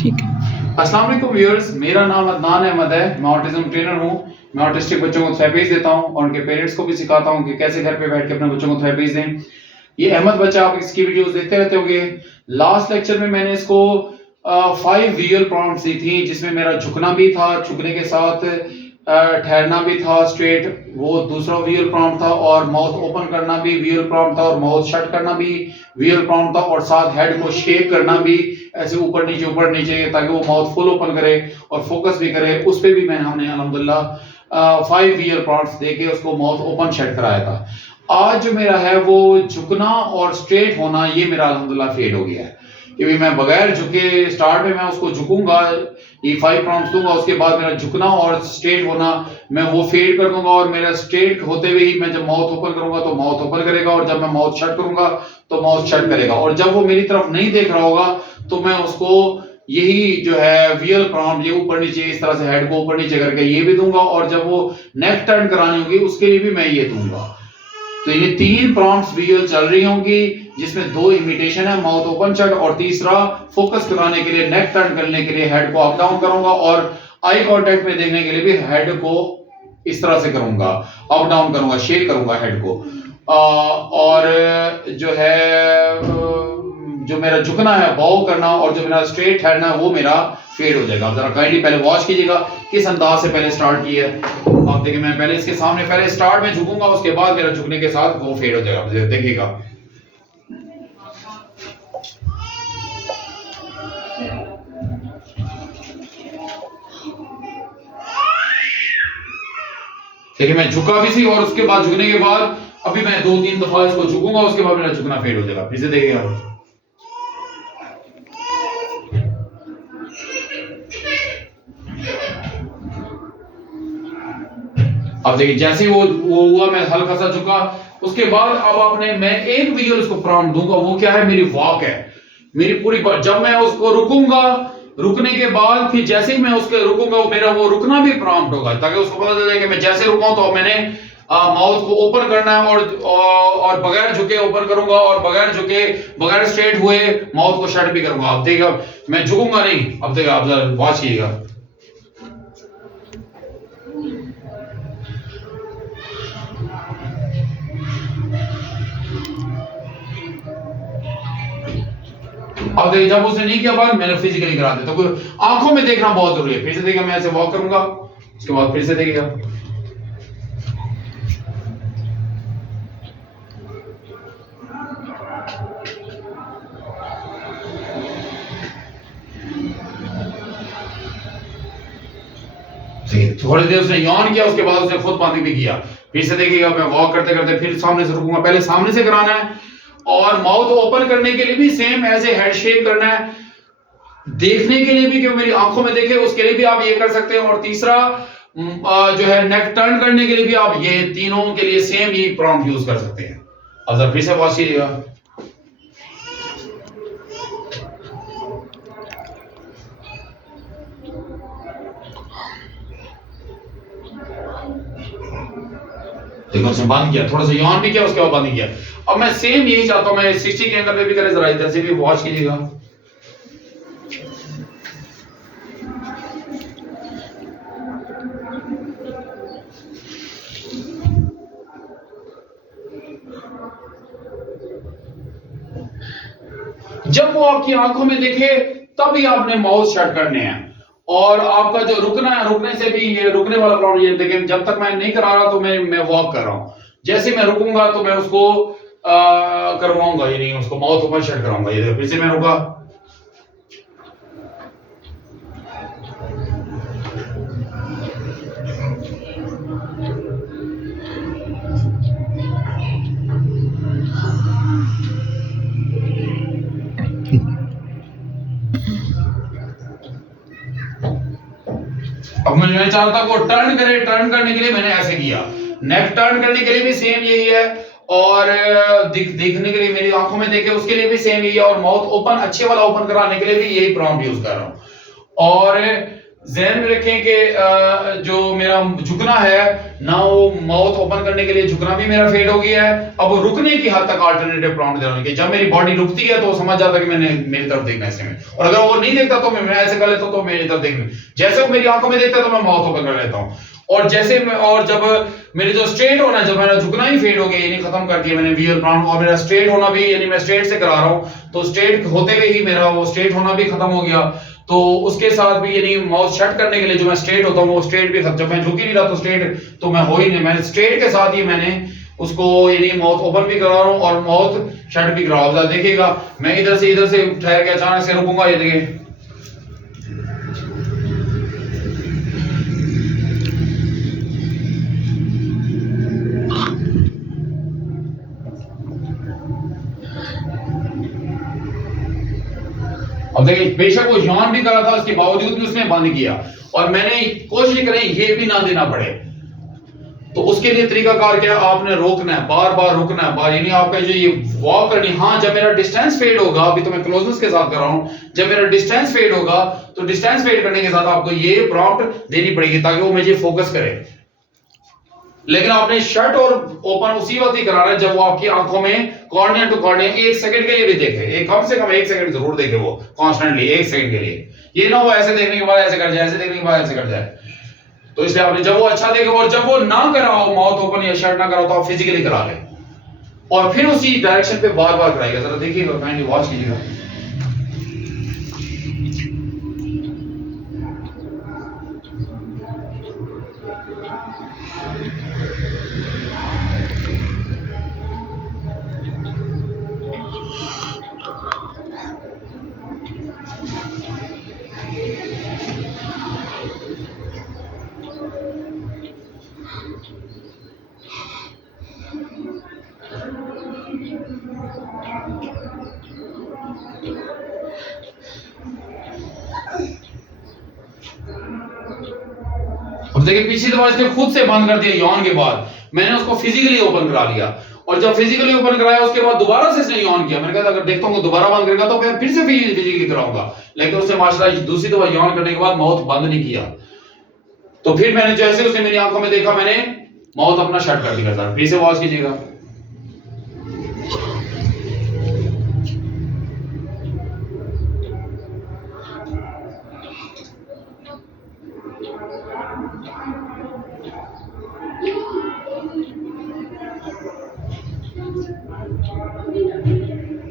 ठीक है। अस्सलाम वालेकुम व्यूअर्स, मेरा नाम अदनान अहमद है। मैं ऑटिज्म ट्रेनर हूँ। मैं ऑटिस्टिक बच्चों को थेरेपीज देता हूँ और उनके पेरेंट्स को भी सिखाता हूँ कि कैसे घर पे बैठ के अपने बच्चों को थेरेपीज दें। ये अहमद बच्चा, आप इसकी वीडियोस देखते रहते होंगे। लास्ट लेक्चर में मैंने इसको 5 विजुअल प्रॉम्प्ट्स दी थी, जिसमें मेरा झुकना भी था, झुकने के साथ ठहरना भी था स्ट्रेट, वो दूसरा विजुअल प्रॉम्प्ट था, और माउथ ओपन करना भी विजुअल प्रॉम्प्ट था, और माउथ शट करना भी विजुअल प्रॉम्प्ट था, और साथ हेड को शेक करना भी, ऐसे ऊपर नीचे ताकि वो माउथ फुल ओपन करे और फोकस भी करे। उस पे भी हमने अल्हम्दुलिल्लाह 5 विजुअल प्रॉम्प्ट्स देके उसको माउथ ओपन शट कराया था। आज जो मेरा है वो झुकना और स्ट्रेट होना, ये मेरा अल्हम्दुलिल्लाह फेड हो गया है। कि मैं बगैर झुके स्टार्ट में मैं उसको झुकूंगा, ये 5 प्रॉम्प्ट्स दूंगा, उसके बाद मेरा झुकना और स्ट्रेट होना मैं वो फेड कर दूंगा, और मेरा स्ट्रेट होते हुए ही मैं जब माउथ ओपन करूंगा तो माउथ ओपन करेगा, और जब मैं माउथ शट करूंगा तो माउथ शट करेगा, और जब वो मेरी तरफ नहीं देख रहा होगा तो मैं उसको यही जो है विजुअल प्रॉम्प्ट, ये ऊपर नीचे इस तरह से हेड को ऊपर नीचे करके ये भी दूंगा, और जब वो नेक टर्न करानी होगी उसके लिए भी मैं ये दूंगा। तो ये 3 प्रॉम्प्ट्स विजुअल चल रही होंगी, जिसमें 2 इमिटेशन है, माउथ ओपन शट, और तीसरा फोकस कराने के लिए, नेक टर्न करने के लिए हेड को अप डाउन करूंगा, और आई कांटेक्ट में देखने के लिए भी हेड को इस तरह से करूंगा, अप डाउन करूंगा, शेक करूंगा हेड को। और जो है जो मेरा झुकना है, बाउ करना, और जो मेरा स्ट्रेट ठहरना है वो मेरा फेड हो जाएगा। जरा काइंडली पहले वॉच कीजिएगा किस अंदाज से पहले स्टार्ट किया है। आप देखिए, मैं पहले इसके सामने पहले स्टार्ट में झुकूंगा, उसके बाद मेरा झुकने के साथ वो फेड हो जाएगा। देखिएगा, देखिए मैं झुका भी सी, और उसके बाद झुकने के बाद अभी मैं 2-3 दफा इसको झुकूंगा, उसके बाद मेरा झुकना फेड हो जाएगा। फिर से देखिएगा, अब देखिए जैसे वो हुआ, मैं हल्का सा झुका, उसके बाद अब आपने मैं एक विजुअल इसको प्रॉम्प्ट दूंगा, वो क्या है, मेरी वॉक है, मेरी पूरी। जब मैं उसको रुकूंगा, रुकने के बाद फिर जैसे ही मैं उसके रुकूंगा, मेरा वो रुकना भी प्रॉम्प्ट होगा, ताकि उसको पता चल जाए कि मैं जैसे रुका तो मैंने माउथ को ओपन करना है, और बगैर झुके ओपन करूंगा, और बगैर झुके बगैर स्ट्रेट हुए माउथ को शट भी करूंगा। अब देखिएगा, मैं झुकूंगा नहीं। अब देखिएगा, आप जरा वॉच कीजिएगा, अब देखिए जब उसने नहीं किया बात, मैंने फिजिकली करा दिया। तो आंखों में देखना बहुत जरूरी है। फिर से देखिए, मैं ऐसे वॉक करूंगा, उसके बाद फिर से देखिएगा, थोड़ी देर उसने यॉन किया, उसके बाद उसने खुद पानी भी किया। फिर से देखिएगा, मैं वॉक करते करते फिर सामने से रुकूंगा, पहले सामने से कराना है, और माउथ ओपन करने के लिए भी सेम ऐसे हेड शेक करना है, देखने के लिए भी कि मेरी आंखों में देखे, उसके लिए भी आप ये कर सकते हैं। और तीसरा जो है नेक टर्न करने के लिए भी आप ये तीनों के लिए सेम ही प्रॉम्प्ट यूज कर सकते हैं। अब जरा फिर से वॉच कीजिएगा, देखो उसने बंद किया, थोड़ा सा यॉन भी किया, उसके बाद बंद किया। अब मैं सेम यही चाहता हूं, मैं 60 के एंगल पे भी करे, जरा इधर से भी वॉच कीजिएगा। जब वो आपकी आंखों में देखे तभी आपने माउथ शट करने हैं, और आपका जो रुकना है, रुकने से भी ये रुकने वाला प्रॉब्लम ये देखें, जब तक मैं नहीं करा रहा तो मैं वॉक कर रहा हूं, जैसे मैं रुकूंगा तो मैं उसको करवाऊंगा, ये नहीं उसको माउथ ओपन शट कराऊंगा। ये फिर से मैं रुका, अब मैं चाहता को टर्न करे, टर्न करने के लिए मैंने ऐसे किया, नेक टर्न करने के लिए भी सेम यही है, और देखने के लिए मेरी आंखों में देखे उसके लिए भी सेम यही है, और माउथ ओपन अच्छे वाला ओपन कराने के लिए भी यही प्रॉम्प्ट यूज कर रहा हूं। और ज़हन में रखें कि जो मेरा झुकना है ना, वो माउथ ओपन करने के लिए झुकना भी मेरा फेड हो गया है। अब रुकने की हद तक अल्टरनेटिव प्रॉम्प्ट दे रहा हूं कि जब मेरी बॉडी रुकती है तो वो समझ जाता है कि मैंने मेरी तरफ देखना है ऐसे में, और अगर वो नहीं देखता तो मैं ऐसे कर लेता हूं तो मेरी तरफ देखना, जैसे वो मेरी आंखों में देखता है तो मैं माउथ ओपन कर लेता हूं। और जैसे मैं, और जब मेरे जो स्ट्रेट होना, जब मेरा झुकना ही फेड हो गया, यानी खत्म कर दिया मैंने विजुअल प्रॉम्प्ट, और मेरा स्ट्रेट होना भी, यानी मैं स्ट्रेट से करा रहा हूं तो स्ट्रेट होते हुए ही मेरा वो स्ट्रेट होना भी खत्म हो गया। तो उसके साथ भी यानी माउथ शट करने के लिए जो मैं स्ट्रेट होता हूँ वो स्ट्रेट भी, जब मैं झुक ही नहीं रहा तो स्ट्रेट तो मैं हो ही नहीं, मैंने स्ट्रेट के साथ ही मैंने उसको यानी माउथ ओपन भी करा रहा हूँ और माउथ शट भी करा रहा हूँ। देखिएगा मैं इधर से ठहर के अचानक से रुकूंगा, ये देखिए अब देखिए बेशक वो यौन भी करा था, उसके बावजूद भी उसने बंद किया, और मैंने कोशिश करें ये भी ना देना पड़े। तो उसके लिए तरीकाकार क्या है, आपने रोकना है, बार बार रुकना है, बार यानी आपका जो ये वॉक करनी। हाँ, जब मेरा डिस्टेंस फेड होगा, अभी तो मैं क्लोजनेस के साथ कर रहा हूं, जब मेरा डिस्टेंस फेड होगा तो डिस्टेंस फेड करने के साथ आपको ये प्रॉम्प्ट देनी पड़ेगी ताकि वो मुझे फोकस करे। लेकिन आपने शट और ओपन उसी वक्त ही कराना है जब वो आपकी आंखों में कॉर्निया टू कॉर्निया 1 सेकंड के लिए भी देखे, एक कम से कम 1 सेकंड जरूर देखे वो कॉन्स्टेंटली 1 सेकंड के लिए। ये ना वो ऐसे देखने के बाद ऐसे कर जाए, ऐसे देखने के बाद ऐसे कर जाए। तो इसलिए आपने जब वो अच्छा देखे, और जब वो ना कराओ माउथ ओपन या शट ना कराओ तो आप फिजिकली करा ले, और फिर उसी डायरेक्शन पे बार बार कराइएगा। जरा देखिएगा, काइंडली वॉच कीजिएगा। अब देखिए पिछली दफा इसने खुद से बंद कर दिया यौन के बाद, मैंने उसको फिजिकली ओपन करा लिया, और जब फिजिकली ओपन कराया उसके बाद दोबारा से इसने यौन किया। मैंने कहा अगर देखता हूँ दोबारा बंद करेगा तो मैं फिर से फिजिकली कराऊंगा, लेकिन उसने माशाल्लाह दूसरी दफा यौन करने के बाद माउथ बंद नहीं किया। तो फिर मैंने जैसे उसने मेरी आंखों में देखा, मैंने माउथ अपना शट कर दिया। फिर से वॉच कीजिएगा।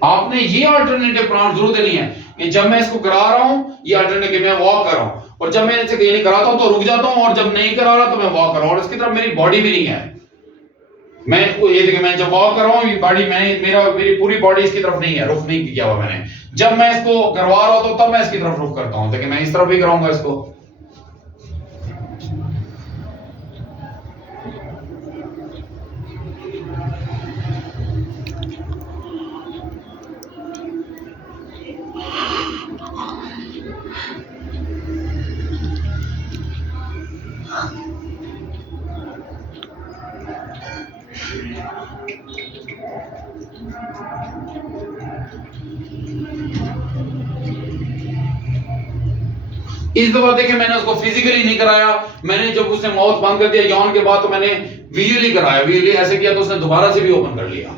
आपने ये अल्टरनेटिव प्रॉम्प्ट जरूर देनी है कि जब मैं इसको करा रहा हूं ये अल्टरनेटिव मैं वॉक कर रहा हूं, और जब मैं इसे नहीं कराता हूं तो रुक जाता हूं, और जब नहीं करा रहा तो मैं वॉक कर रहा हूं, और इसकी तरफ मेरी बॉडी भी नहीं है। मैं ये देखिए, मैं जब वॉक कर रहा हूं ये बॉडी, मेरी पूरी बॉडी इसकी तरफ नहीं है, रुख नहीं किया हुआ मैंने। जब मैं इसको करवा रहा हूं तो तब मैं इसकी तरफ रुख करता हूं, देखिए मैं इस तरफ भी कराऊंगा इसको। इस दफा देखिए मैंने उसको फिजिकली नहीं कराया, मैंने जब उसने माउथ बंद कर दिया यौन के बाद तो मैंने विजुअली कराया, विजुअली ऐसे किया तो उसने दोबारा से भी ओपन कर लिया।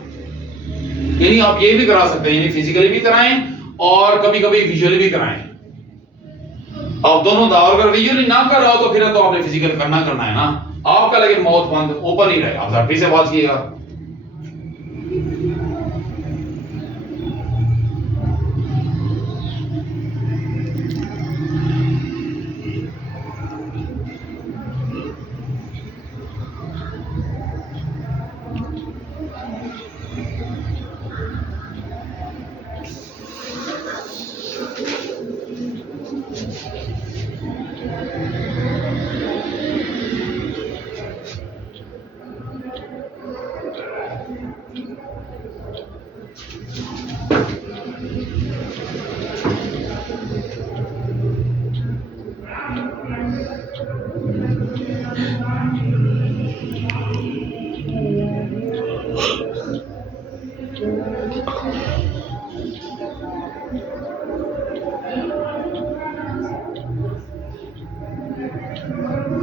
यानी आप ये भी करा सकते हैं, यानी फिजिकली भी कराएं और कभी कभी विजुअली भी कराएं। आप दोनों दाव, अगर विजुअली ना कर रहा हो तो फिर तो आपने फिजिकल करना है ना आपका, लेकिन माउथ बंद ओपन ही रहे। आप फिर से बात कीजिएगा।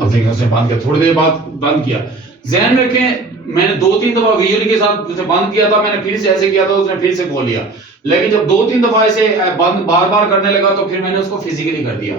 अब देखिए उसने बंद किया, थोड़ी देर बाद बंद किया। ध्यान रखें मैंने 2-3 दफा विजुअली के साथ उसे बंद किया था, मैंने फिर से ऐसे किया था, उसने फिर से खोल लिया। लेकिन जब 2-3 दफा ऐसे बंद बार बार करने लगा तो फिर मैंने उसको फिजिकली कर दिया।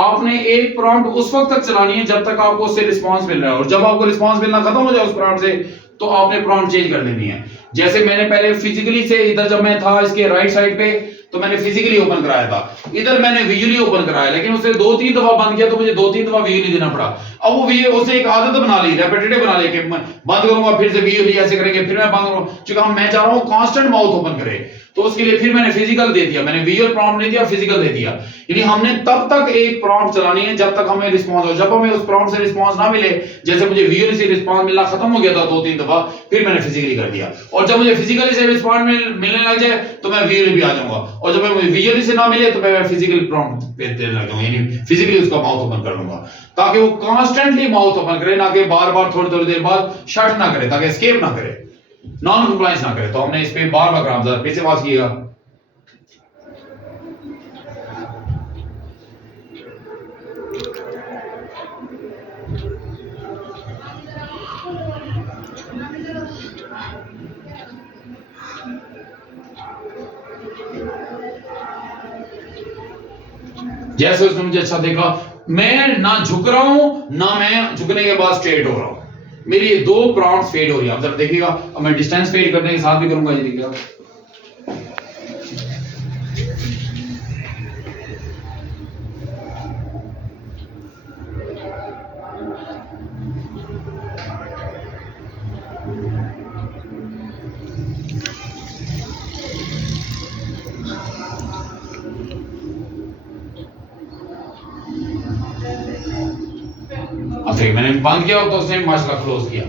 आपने एक प्रॉम्प्ट उस वक्त तक चलानी है जब तक आपको उससे रिस्पांस मिल रहा है, और जब आपको रिस्पांस मिलना खत्म हो जाए उस प्रॉम्प्ट से तो आपने प्रॉम्प्ट चेंज कर देनी है। जैसे मैंने पहले फिजिकली से इधर जब मैं था इसके राइट साइड पे तो मैंने फिजिकली ओपन कराया था, इधर मैंने विजुअली ओपन कराया, लेकिन उसे 2-3 दफा बंद किया तो मुझे 2-3 दफा विजुअली देना पड़ा। अब वो उसे एक आदत बना ली, रेपिटेटिव बना ली कि मैं बंद करूंगा फिर से विजुअली ऐसे करेंगे फिर मैं बंद करूंगा, चूंकि मैं चाह रहा हूं कांस्टेंट माउथ ओपन करे, तो उसके लिए फिर मैंने फिजिकल दे दिया, मैंने विजुअल प्रॉम्प्ट नहीं दिया, फिजिकल दे दिया। यानी हमने तब तक एक प्रॉम्प्ट चलानी है जब तक हमें रिस्पांस हो। जब हमें उस प्रॉम्प्ट से रिस्पांस ना मिले, जैसे मुझे विजुअली से रिस्पांस मिलना खत्म हो गया था 2-3 दफा, फिर मैंने फिजिकली कर दिया। और जब मुझे फिजिकली से रिस्पांस मिलने लग जाए तो मैं विजुअली भी आ जाऊंगा, और जब मैं विजुअली से ना मिले तो मैं फिजिकली प्रॉम्प्ट देने लग जाऊंगा, यानी फिजिकली उसका माउथ ओपन कर लूंगा, ताकि वो कांस्टेंटली माउथ ओपन करे, ना कि बार बार थोड़ी थोड़ी देर बाद शट ना करे, ताकि एस्केप ना करे, नॉन कंप्लायंस ना करे। तो हमने इस पे बार बार काम था, फिर से बात किएगा। जैसे उसने मुझे अच्छा देखा, मैं ना झुक रहा हूं ना मैं झुकने के बाद स्ट्रेट हो रहा हूं, मेरी ये दो प्रॉम्प्ट फेड हो रही है। अब जरा देखिएगा, अब मैं डिस्टेंस फेड करने के साथ भी करूंगा, ये देखिएगा। मैंने बंद किया तो उसने माशाल्लाह क्लोज किया।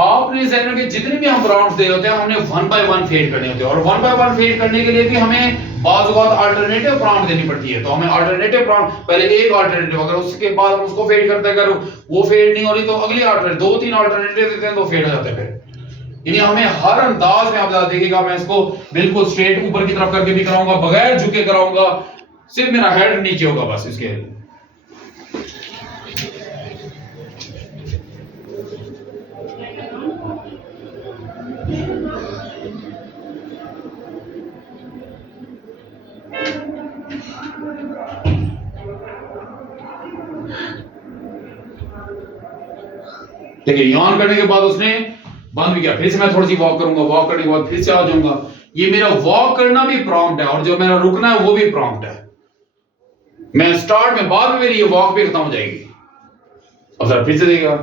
आपने ज़हन रखें जितने भी हम प्रॉम्प्ट्स दे होते हैं हमने 1 बाय 1 फेड करने होते हैं, और 1 बाय 1 फेड करने के लिए भी हमें बाज़ औक़ात अल्टरनेटिव प्रॉम्प्ट देनी पड़ती है। तो हमें अल्टरनेटिव प्रॉम्प्ट, पहले एक अल्टरनेटिव, अगर उसके बाद हम उसको फेड करते हैं, अगर वो फेड नहीं हो रही तो अगली अल्टरनेटिव, 2-3 अल्टरनेटिव देते हैं तो फेड हो जाते हैं फिर। यानी हमें हर अंदाज में, आप देखिएगा मैं इसको बिल्कुल स्ट्रेट ऊपर की तरफ करके भी कराऊंगा, बगैर झुके कराऊंगा, सिर्फ मेरा हेड नीचे होगा बस इसके। देखिए यान करने के बाद उसने बंद भी किया, फिर से मैं थोड़ी सी वॉक करूंगा, वॉक करने के बाद फिर से आ जाऊंगा। ये मेरा वॉक करना भी प्रॉम्प्ट है, और जो मेरा रुकना है वो भी प्रॉम्प्ट है। मैं स्टार्ट में, बाद में मेरी ये वॉक भी खत्म हो जाएगी। अब सर फिर से देखिएगा,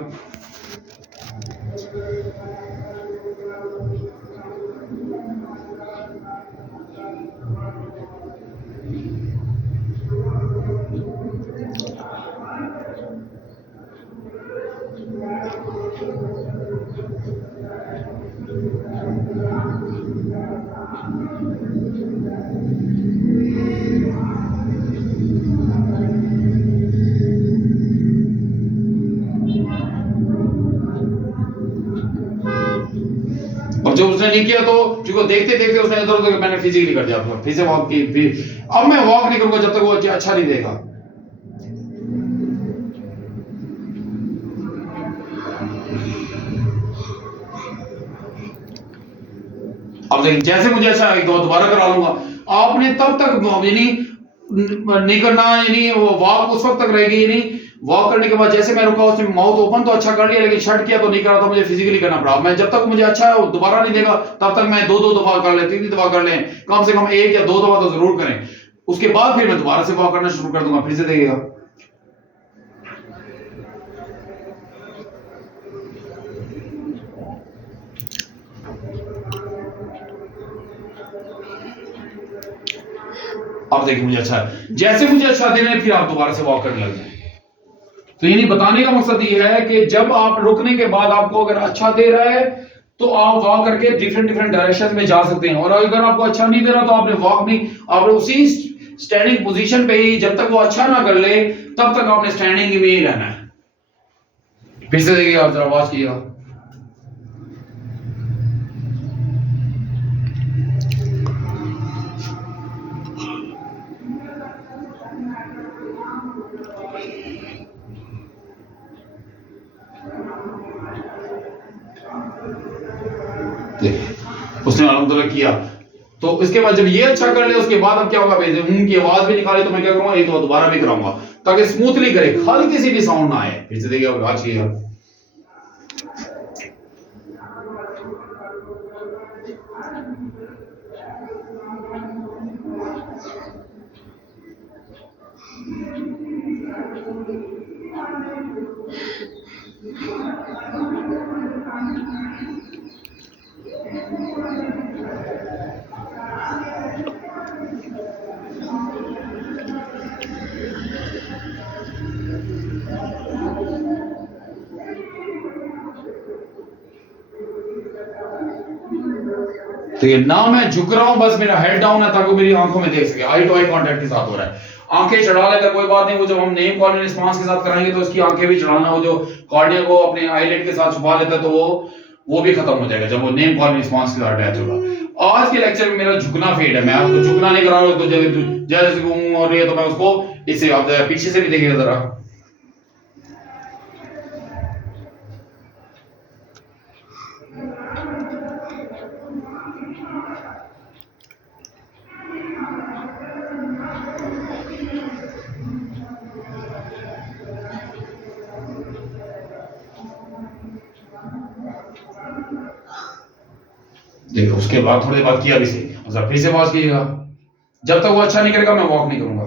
जो उसने नहीं किया तो क्योंकि देखते देखते उसने इधर उधर, मैंने फिजिकली कर दिया, फिर से वॉक की, फिर अब मैं वॉक नहीं करूंगा जब तक वो अच्छा नहीं देगा। अब देखिए जैसे मुझे अच्छा एक दोबारा करा लूंगा। आपने तब तक यानी नहीं करना, यानी वो वॉक उस वक्त तक रहेगी, यानी वॉक करने के बाद जैसे मैं रुका उसने माउथ ओपन तो अच्छा कर लिया, लेकिन शट किया तो नहीं करा, तो मुझे फिजिकली करना पड़ा। मैं जब तक मुझे अच्छा दोबारा नहीं देगा तब तक मैं 2-2 दफा कर ले, 3 दफा कर ले, कम से कम 1 या 2 दफा तो जरूर करें, उसके बाद फिर मैं दोबारा से वॉक करना शुरू कर दूंगा। फिर से देखिएगा, अब देखिए मुझे अच्छा है, जैसे मुझे अच्छा देना फिर आप दोबारा से वॉक करने लग जाए। तो यानी बताने का मकसद ये है कि जब आप रुकने के बाद आपको अगर अच्छा दे रहा है तो आप वॉक करके डिफरेंट डायरेक्शन में जा सकते हैं, और अगर आपको अच्छा नहीं दे रहा तो आपने वॉक नहीं, आपने उसी स्टैंडिंग पोजीशन पे ही जब तक वो अच्छा ना कर ले तब तक आपने स्टैंडिंग में ही रहना है। फिर से देखिए आप जरा आवाज कीजिएगा, देखिए उसने अल्हम्दुलिल्लाह किया। तो इसके बाद जब ये अच्छा कर ले उसके बाद अब क्या होगा, की आवाज भी निकाले तो मैं क्या करूंगा, एक तो दोबारा भी कराऊंगा ताकि स्मूथली करे, हल्की सी भी साउंड ना आए। फिर से देखिए अब आज किया। तो ये ना मैं झुक रहा हूं, बस मेरा हेड डाउन है ताकि मेरी आंखों में देख सके, आई टू आई कांटेक्ट के साथ हो रहा है। आंखें चढ़ा लेता कोई बात नहीं, वो जब हम नेम कॉर्नियल रिस्पांस के साथ कराएंगे तो उसकी आंखें भी चढ़ाना, वो जो कॉर्निया को अपने आईलिड के साथ छुपा लेता है तो वो भी खत्म हो जाएगा जब वो नेम कॉर्नियल रिस्पांस के साथ अटैच होगा। आज के लेक्चर में मेरा झुकना फेड है, मैं आपको झुकना नहीं करा रहा हूं, उसको जैसे घूम और ये तो मैं उसको इससे आप पीछे से भी देखिएगा जरा। देखो उसके बाद थोड़ी देर बाद किया भी सही, मतलब फिर से वॉच कीजिएगा, जब तक वो अच्छा नहीं करेगा मैं वॉक नहीं करूंगा।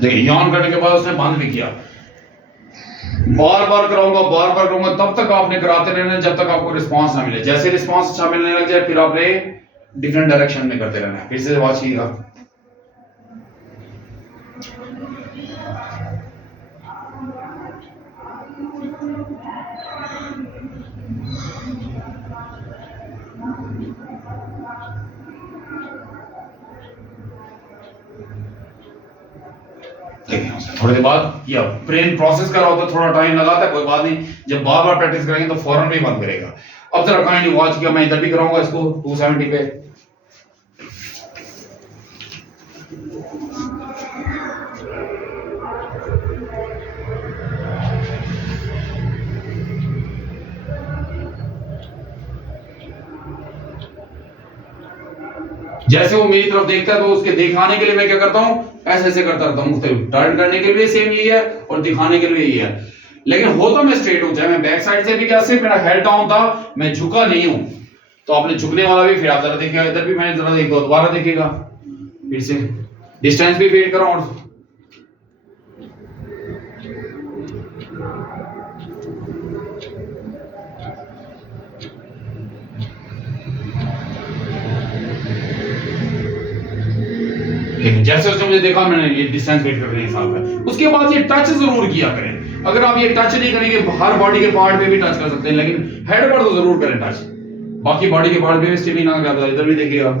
देखिए यौन करने के बाद उसने बंद भी किया, बार बार कराऊंगा तब तक आपने कराते रहना जब तक आपको रिस्पांस ना मिले। जैसे रिस्पांस अच्छा मिलने लग जाए फिर आपने डिफरेंट डायरेक्शन में करते रहना है। फिर से वॉच कीजिएगा। देखिए थोड़ी देर बाद या ब्रेन प्रोसेस कर रहा होता है, थोड़ा टाइम लगाता है, कोई बात नहीं, जब बार बार प्रैक्टिस करेंगे तो फौरन भी बंद करेगा। अब जरा काइंडली वॉच किया, मैं इधर भी कराऊंगा इसको 270 पे। जैसे वो मेरी तरफ देखता है तो उसके दिखाने के लिए मैं क्या करता हूं, ऐसे ऐसे करता रहता हूं, मुख्तलिफ टर्न करने के लिए सेम यही है और दिखाने के लिए यही है, लेकिन हो तो मैं स्ट्रेट हूं। चाहे मैं बैक साइड से भी क्या, सिर्फ मेरा हेड डाउन था, मैं झुका नहीं हूं। तो आपने झुकने वाला भी फिर आप जरा देखिएगा, इधर भी मैंने जरा एक दो दोबारा देखिएगा, फिर से डिस्टेंस भी वेट करा और जैसे उसने मुझे देखा, मैंने ये डिस्टेंस वेट करने हिसाब है। उसके बाद ये टच जरूर किया करें, अगर आप ये टच नहीं करेंगे हर बॉडी के पार्ट पे भी टच कर सकते हैं, लेकिन हेड पर तो जरूर करें टच, बाकी बॉडी के पार्ट पे स्टिमिंग ना करता। इधर भी देखिएगा।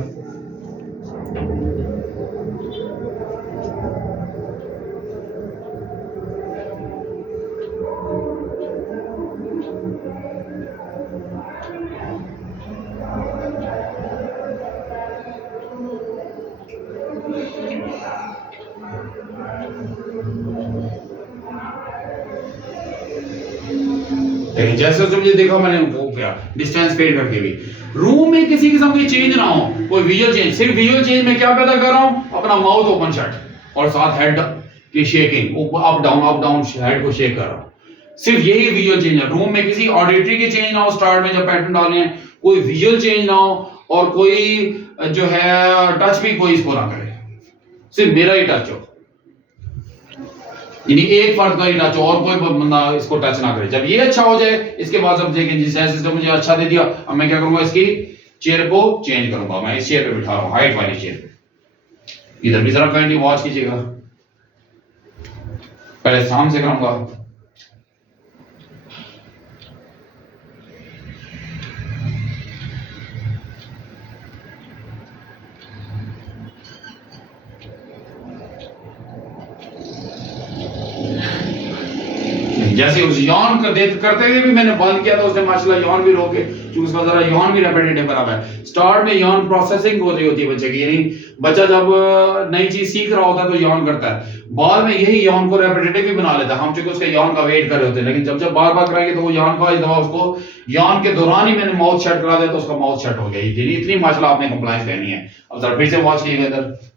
जैसे उसने मुझे देखा, मैंने वो क्या डिस्टेंस पेड करके भी। रूम में किसी किस्म की चेंज ना हो, कोई विजुअल चेंज, सिर्फ विजुअल चेंज में क्या पैदा कर रहा हूं, अपना माउथ ओपन शट और साथ हेड की शेकिंग, अप डाउन हेड को शेक कर रहा हूं। सिर्फ यही विजुअल चेंज है। रूम में किसी ऑडिटरी की चेंज ना हो, स्टार्ट में जब पैटर्न डाले हैं कोई विजुअल चेंज ना हो और कोई जो है टच भी कोई इसको ना करे, सिर्फ मेरा ही टच हो, यानी एक फर्द का ही टच हो और कोई बंदा इसको टच ना करे। जब ये अच्छा हो जाए इसके बाद अब देखें जिस सिस्टम मुझे अच्छा दे दिया, अब मैं क्या करूंगा, इसकी चेयर को चेंज करूंगा। मैं इस चेयर पे बिठा रहा हूं, हाइट वाली चेयर पे। इधर भी जरा काइंडली वॉच कीजिएगा, पहले सामने से कराऊंगा। जैसे उस यौन करते हुए भी मैंने बंद किया था, उसने माशाल्लाह यौन भी रोके, क्योंकि उसका जरा यौन भी रेपिटेटिव बराबर है। स्टार्ट में यौन प्रोसेसिंग हो रही होती है बच्चे की, यानी बच्चा जब नई चीज सीख रहा होता है तो यौन करता है, बाद में यही यौन को रेपिटेटिव भी बना लेता है। हम चूंकि उसके यौन का वेट कर रहे होते हैं, लेकिन जब जब बार बार कराएंगे तो वो यौन का दवा उसको यौन के दौरान ही मैंने माउथ शट करा दिया तो उसका माउथ शट हो गया। इतनी माशाल्लाह आपने कंप्लायंस लेनी है। अब जरा फिर से वॉच कीजिएगा इधर।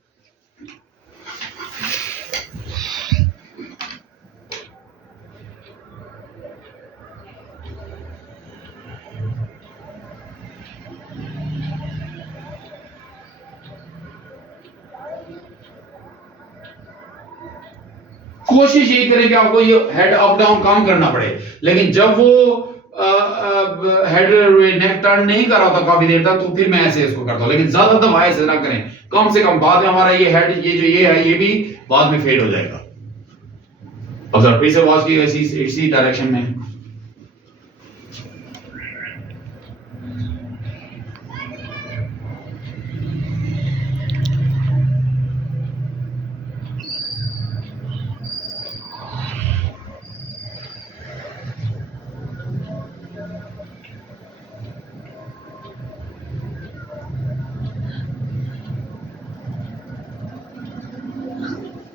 कोशिश यही करें कि आपको ये हेड अप डाउन कम करना पड़े, लेकिन जब वो हेड नेक टर्न नहीं कर रहा था काफी देर तक, तो फिर मैं ऐसे इसको करता हूं, लेकिन ज्यादा दफा ऐसे ना करें, कम से कम। बाद में हमारा ये हेड ये है ये भी बाद में फेड हो जाएगा। अब जरा फिर से वॉच की इसी डायरेक्शन में।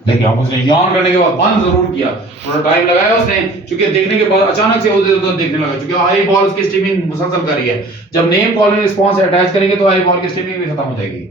देखिए अब उसने यौन करने के बाद बंद जरूर किया, थोड़ा टाइम लगाया उसने, क्योंकि देखने के बाद अचानक से उधर देखने लगा, क्योंकि आई बॉल उसकी स्ट्रीमिंग मुसलसल कर रही है। जब नेम कॉल में रिस्पॉन्स अटैच करेंगे तो आई बॉल की स्ट्रीमिंग भी खत्म हो जाएगी।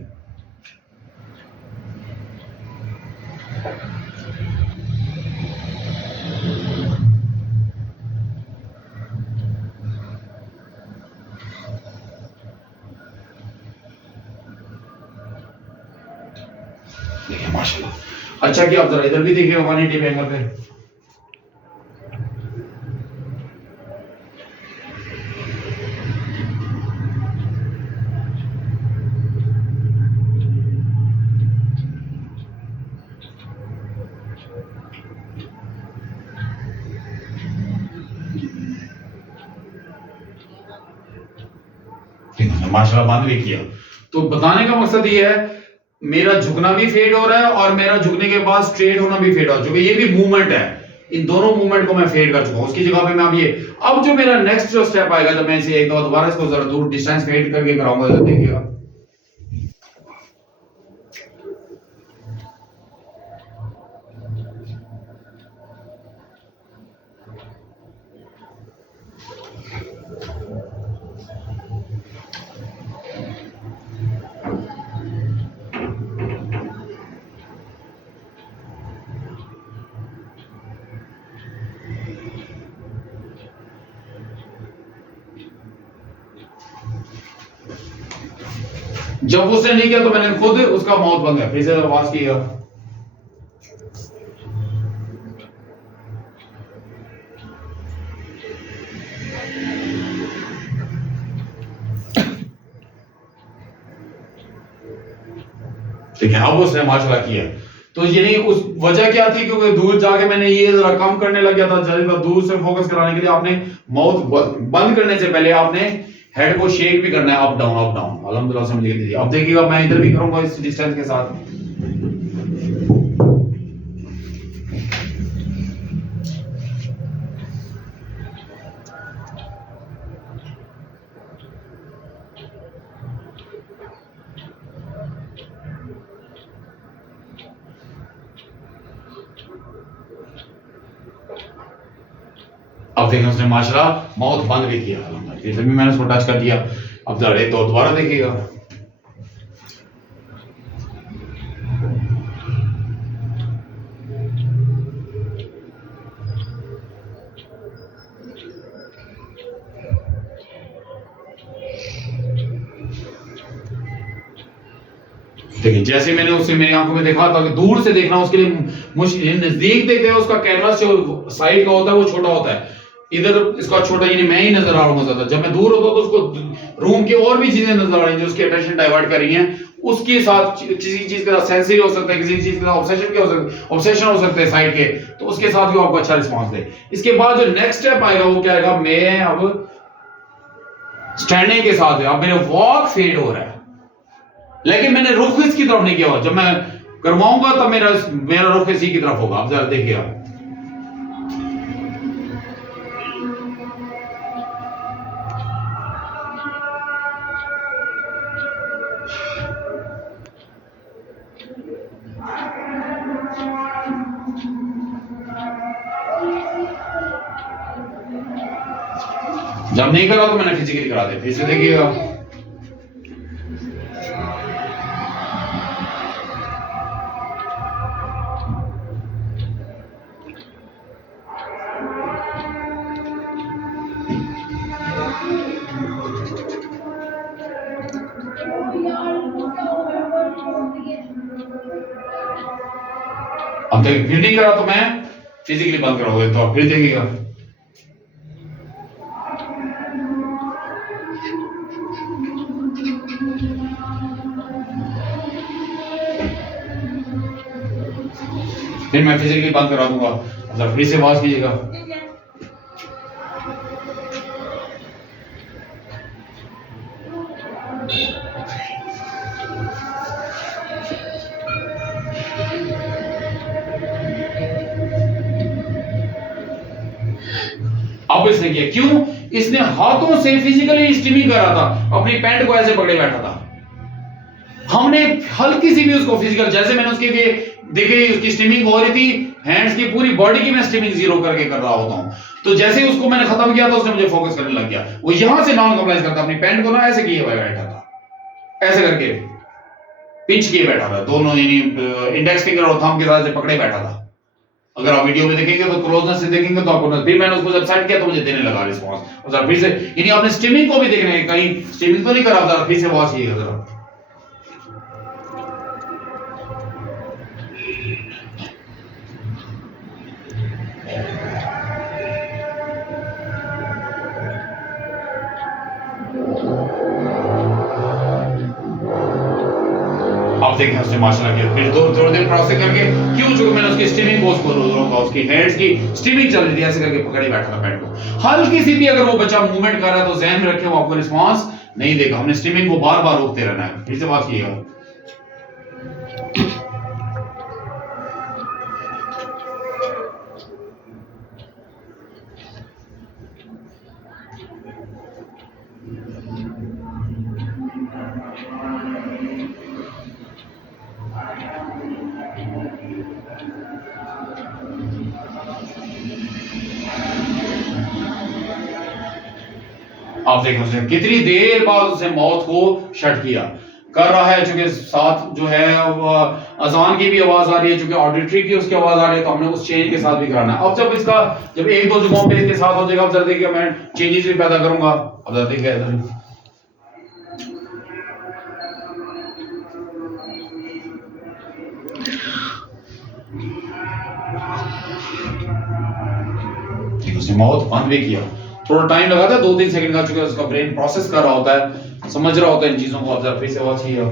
देखिए माशाल्लाह अच्छा किया। अब जरा इधर भी देखिए 180 पे एंगल पे। माशाल्लाह बंद भी किया। तो बताने का मकसद ये है, मेरा झुकना भी फेड हो रहा है और मेरा झुकने के बाद स्ट्रेट होना भी फेड हो चुका है। ये भी मूवमेंट है, इन दोनों मूवमेंट को मैं फेड कर चुका हूं। उसकी जगह पे मैं अब जो मेरा नेक्स्ट जो स्टेप आएगा, जब मैं इसे एक दो दोबारा इसको जरा दूर डिस्टेंस फेड करके कराऊंगा, तो देखिएगा। जब उसने नहीं किया तो मैंने खुद उसका माउथ बंद किया, फिर से आवाज किया। ठीक है, अब उसने माशाल्लाह किया। तो यानी उस वजह क्या थी, क्योंकि दूर जाके मैंने ये जरा कम करने लग गया था। ज्यादा दूर से फोकस कराने के लिए आपने माउथ बंद करने से पहले आपने हेड को शेक भी करना है, अप डाउन अप डाउन। अल्हम्दुलिल्लाह समझ लीजिए। अब देखिएगा मैं इधर भी करूंगा इस डिस्टेंस के साथ। अब देखिए उसने माशाल्लाह माउथ बंद भी किया, इधर भी मैंने उसको टच कर दिया। अब जरा तो दोबारा देखिएगा। देखिए जैसे मैंने उसे मेरी आंखों में देखा था कि दूर से देखना उसके लिए मुश्किल, नजदीक देखते हैं उसका कैनवास जो साइड का होता है वो छोटा होता है, इधर इसका छोटा, यानी मैं ही नजर आ रहा हूँ ज्यादा। जब मैं दूर होता हूँ तो उसको रूम की और भी चीजें नजर आ रही हैं जो उसकी अटेंशन डाइवर्ट कर रही हैं। उसके साथ किसी चीज के साथ सेंसरी हो सकता है, किसी चीज के साथ ऑब्सेशन हो सकते हैं साइड के, तो उसके साथ भी आपको अच्छा रिस्पॉन्स दे। इसके बाद जो नेक्स्ट स्टेप आएगा वो क्या आएगा, मैं अब स्टैंडिंग के साथ है, अब मेरे वॉक फेड हो रहा है, लेकिन मैंने रुख इसकी तरफ नहीं किया। जब मैं करवाऊंगा तब मेरा रुख इसी की तरफ होगा। अब जरा देखिए आप, जब नहीं करा तो मैंने फिजिकली करा दिया। फिर से देखिएगा, अब देखिए फिर नहीं करा तो मैं फिजिकली बंद कराऊंगा, तो आप फिर देखिएगा। फिर मैं फिजिकली बंद करा दूंगा, मतलब फिर से आवाज कीजिएगा। अब इसने किया क्यों? इसने हाथों से फिजिकली स्टीमिंग करा था, अपनी पैंट को ऐसे पकड़े बैठा था। हमने हल्की सी भी उसको फिजिकल, जैसे मैंने उसके लिए देखी उसकी स्टीमिंग हो रही थी, हैंड्स की पूरी बॉडी की मैं स्टीमिंग जीरो करके कर रहा होता हूं, तो जैसे ही उसको मैंने खत्म किया तो उसने मुझे फोकस करने लग गया। वो यहां से नॉन कंप्लाइंस करता, अपनी पैंट को ना ऐसे किए हुए बैठा था, ऐसे करके पिंच किए बैठा था, दोनों इंडेक्स फिंगर और थंब के साथ से पकड़े बैठा था। अगर आप वीडियो में देखेंगे तो क्लोजनेस से देखेंगे तो आपको फिर मैंने उसको जब सेट किया तो मुझे देने लगा रिस्पांस। और जरा फिर से, यानी आपने स्टीमिंग को भी देखना है, कहीं स्टीमिंग तो नहीं करा, जरा फिर से वॉच कीजिएगा जरा। आप देखें उसने माशाल्लाह किया, फिर थोड़ी देर प्रोसेस करके क्यों, जो मैंने उसकी स्टीमिंग को उसको रोका, उसकी हैंड्स की स्टीमिंग चल रही थी, ऐसे करके पकड़े बैठा था पैंट को। हल्की सी भी अगर वो बच्चा मूवमेंट कर रहा है तो ध्यान में रखें वो आपको रिस्पांस नहीं देगा। हमने स्टीमिंग को बार बार रोकते रहना है। फिर से बात कीजिएगा। आप देखें उसने कितनी देर बाद उसने मौत को शट किया कर रहा है, चूंकि साथ जो है अजान की भी आवाज आ रही है, चूंकि ऑडिटरी की उसकी आवाज आ रही है, तो हमने उस चेंज के साथ भी कराना है। अब जब इसका जब एक दो जगहों पे इसके साथ हो जाएगा, अब जरा देखिए मैं चेंजेस भी पैदा करूंगा। अब जरा देखिए इधर उसने मौत बंद भी किया, थोड़ा टाइम लगा था, 2-3 सेकंड का, चुके उसका ब्रेन प्रोसेस कर रहा होता है, समझ रहा होता है इन चीजों को। अब फिर से वॉच कीजिए।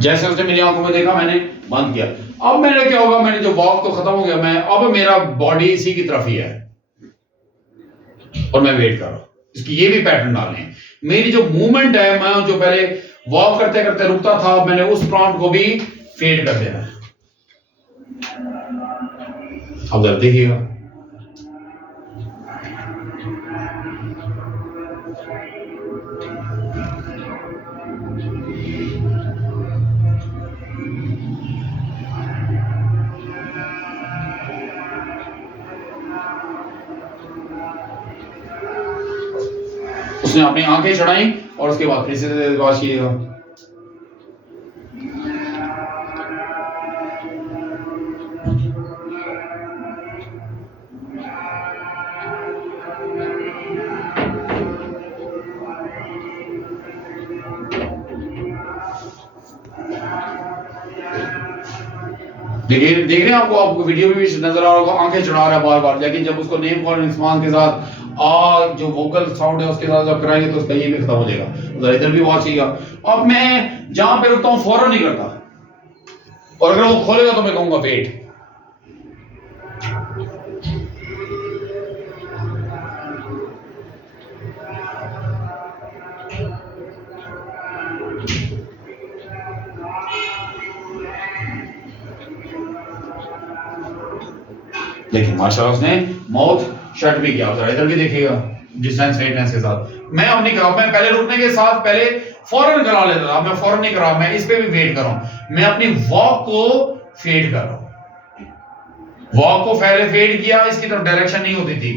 जैसे उसने मेरी आंखों में देखा मैंने बंद किया। अब मैंने क्या होगा, मैंने जो वॉक तो खत्म हो गया, मैं अब मेरा बॉडी इसी की तरफ ही है और मैं वेट कर रहा हूं। इसकी ये भी पैटर्न डालने हैं। मेरी जो मूवमेंट है, मैं जो पहले वॉक करते करते रुकता था, मैंने उस प्रॉम्प्ट को भी फेड कर देना है। अब जरा देखिएगा, उसने अपनी आंखें चढ़ाई और उसके बाद फिर से वॉच कीजिएगा। देखिए देख रहे हैं आपको वीडियो में भी नजर आ रहा होगा, आंखें चढ़ा रहा है बार बार, लेकिन जब उसको नेम कॉल रिस्पांस के साथ जो वोकल साउंड है उसके साथ जब कराएंगे तो उसका ये भी खत्म हो जाएगा। इधर भी वॉच कीजिएगा। अब मैं जहां पे रुकता हूं फौरन नहीं करता, और अगर वो खोलेगा तो मैं कहूंगा वेट। देखिए माशाल्लाह उसने माउथ शट भी किया। इधर भी देखिएगा डिस्टेंस वेटनेस के साथ। मैं अब नहीं कर रहा, मैं पहले रुकने के साथ पहले फौरन करा लेता था, मैं फौरन नहीं कर रहा, मैं इस पे भी वेट कर रहा हूं, मैं अपनी वॉक को फेड कर रहा हूं। वॉक को पहले फेड किया, इसकी तरफ डायरेक्शन नहीं होती थी,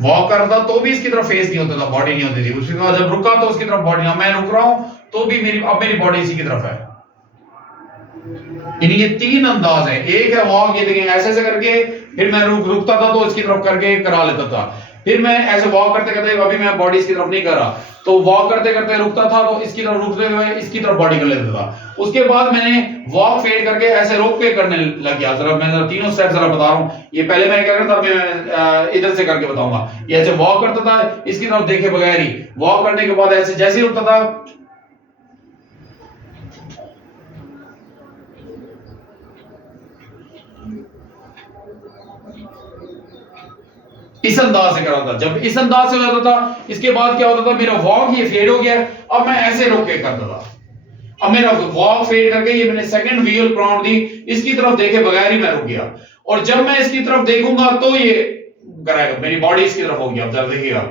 वॉक करता तो भी इसकी तरफ फेस नहीं होता था, बॉडी नहीं होती थी, उसके बाद जब रुका तो उसकी तरफ बॉडी, मैं रुक रहा हूं तो भी मेरी बॉडी इसी की तरफ है। यानी ये तीन अंदाज है, एक है वॉक, ये देखें ऐसे ऐसे करके, फिर मैं रुकता था तो इसकी तरफ करके करा लेता था, फिर मैं ऐसे वॉक करते करते, अभी मैं बॉडी इसकी तरफ नहीं कर रहा, तो वॉक करते करते रुकता था तो इसकी तरफ रुकते हुए इसकी तरफ बॉडी कर लेता था। उसके बाद मैंने वॉक फेड करके ऐसे रोक के करने लग गया। जरा मैं तीनों स्टेप जरा बता रहा हूं, ये पहले मैं क्या करता था, मैं इधर से करके बताऊंगा। ये ऐसे वॉक करता था, इसकी तरफ देखे बगैर ही वॉक करने के बाद ऐसे जैसे ही रुकता था, इस अंदाज से कराता था। जब इस अंदाज से हो जाता था, इसके बाद क्या होता था, मेरा वॉक ये फेड हो गया, अब मैं ऐसे रोक के करता था। अब मेरा वॉक फेड करके ये मैंने सेकंड विजुअल प्रॉम्प्ट दी, इसकी तरफ देखे बगैर ही मैं रुक गया, और जब मैं इसकी तरफ देखूंगा तो ये कराएगा, मेरी बॉडी इसकी तरफ होगी। अब जरा देखिएगा,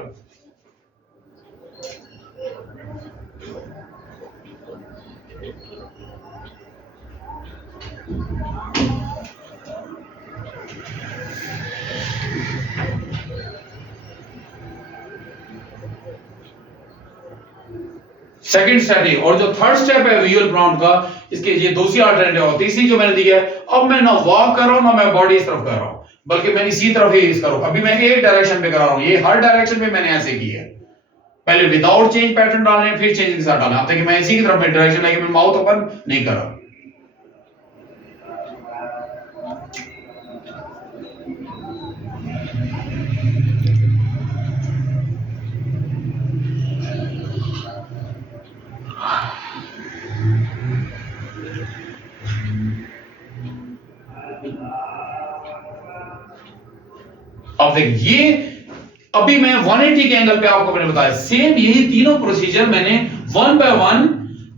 सेकंड स्टेप है। और जो थर्ड स्टेप है विजुअल प्रॉम्प्ट का, इसके ये दूसरी अल्टरनेटिव है। तीसरी जो मैंने दी है, अब मैं ना वॉक कर रहा हूं ना मैं बॉडी इस तरफ कर रहा हूं, बल्कि मैं इसी तरफ ही इस करूं। अभी मैं एक डायरेक्शन पे कर रहा हूं, ये हर डायरेक्शन में मैंने ऐसे की है, पहले विदाउट चेंज पैटर्न डालने, फिर चेंज के साथ डालना। आप देखिए मैं इसी की तरफ में डायरेक्शन लेके मैं माउथ ओपन नहीं कर रहा। अब देखिए ये अभी मैं 180 के एंगल पे आपको मैंने बताया, सेम यही तीनों प्रोसीजर मैंने one by one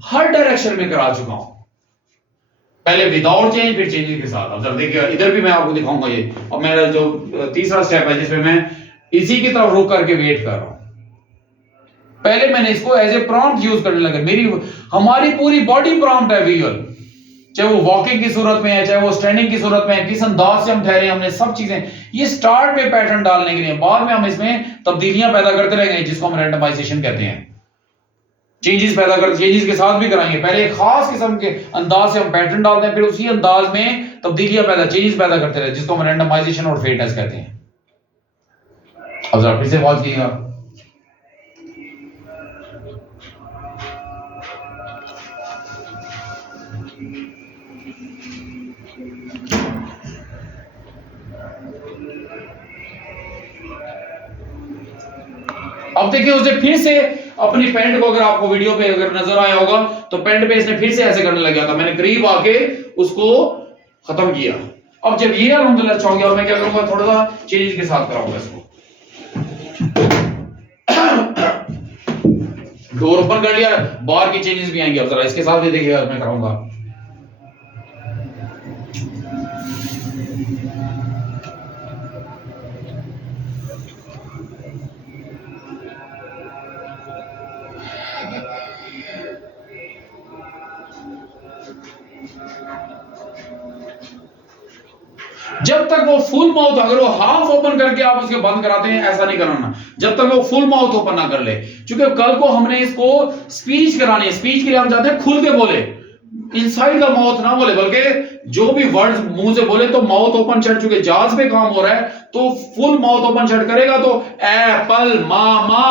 her direction में करा चुका हूं, पहले विदाउट चेंज फिर चेंजेस के साथ। अब जरा देखिए इधर भी मैं आपको दिखाऊंगा ये। और मेरा जो तीसरा स्टेप है जिसमें मैं इसी की तरफ रुक करके वेट कर रहा हूं, पहले मैंने इसको एज ए प्रॉम्प्ट यूज करने लगा। हमारी पूरी बॉडी प्रॉम्प्ट है विजुअल, चाहे वो वॉकिंग की सूरत में है, चाहे वो स्टैंडिंग की सूरत में है, किस अंदाज से हम ठहरे, हमने सब चीजें ये स्टार्ट में पैटर्न डालने के लिए, बाद में हम इसमें तब्दीलियां पैदा करते रहेंगे, जिसको हम रैंडमाइजेशन कहते हैं। चेंजेस पैदा करते, चेंजेस के साथ भी कराएंगे, पहले एक खास किस्म के अंदाज से हम पैटर्न डालते हैं, फिर उसी अंदाज में तब्दीलियां पैदा, चेंजेस पैदा करते रहे, जिसको हम रैंडमाइजेशन और फेडनेस कहते हैं। अब जरा फिर से वॉच कीजिएगा, अब देखिए उसने फिर से अपनी पैंट को, अगर आपको वीडियो पे अगर नजर आया होगा तो पैंट पे इसने फिर से ऐसे करने लग गया था, मैंने करीब आके उसको खत्म किया। अब जब ये अल्हम्दुलिल्लाह अच्छा हो गया, मैं क्या करूंगा, थोड़ा सा चेंजेस के साथ कराऊंगा इसको। डोर ओपन कर लिया, बाहर की चेंजेस भी आएंगे, अब जरा इसके साथ भी देखिएगा मैं कराऊंगा। जब तक वो फुल माउथ, अगर वो हाफ ओपन करके आप उसके बंद कराते हैं, ऐसा नहीं कराना जब तक वो फुल माउथ ओपन ना कर ले, क्योंकि कल को हमने इसको स्पीच करानी है। स्पीच के लिए हम चाहते हैं खुल के बोले, इनसाइड का माउथ ना बोले, बल्कि जो भी वर्ड्स मुंह से बोले तो माउथ ओपन शट, चुके जहाज पे काम हो रहा है तो फुल माउथ ओपन शट करेगा तो एप्पल, मामा,